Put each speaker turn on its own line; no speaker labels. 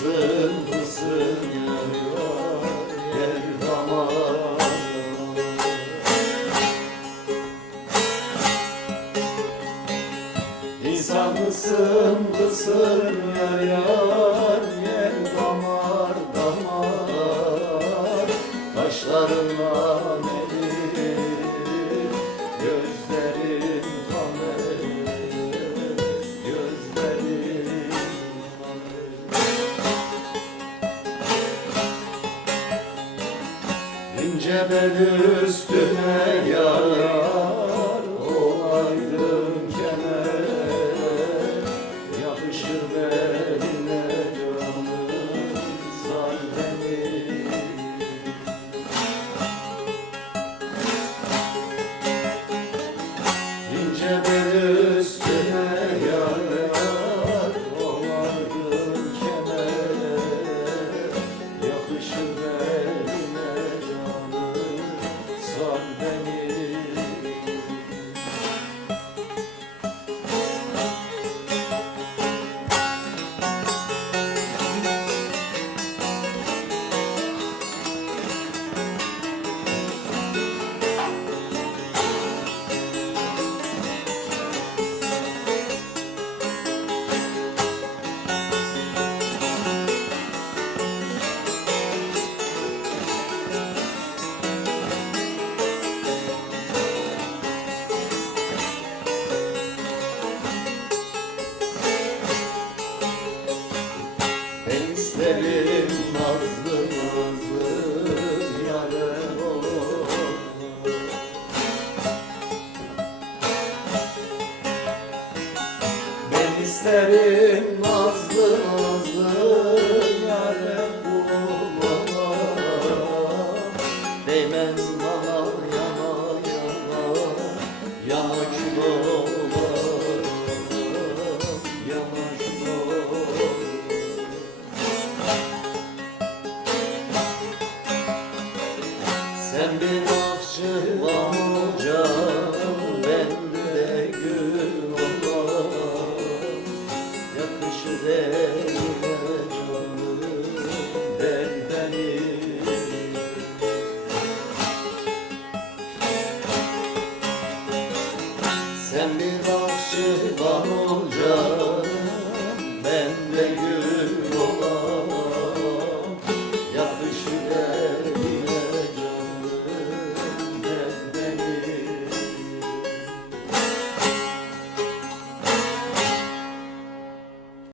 Mısın mısın yar yar damar İnsan mısın mısın yar yar damar damar. Taşlarına İnce bel üstüne yar Selim nazlı nazlı yâre Ben isterim nazlı nazlı yâre bulana Değmem bana yana yana Sen bir bakçı var canım ben de gül Allah Yakışır eline ben beni Sen bir bakçı var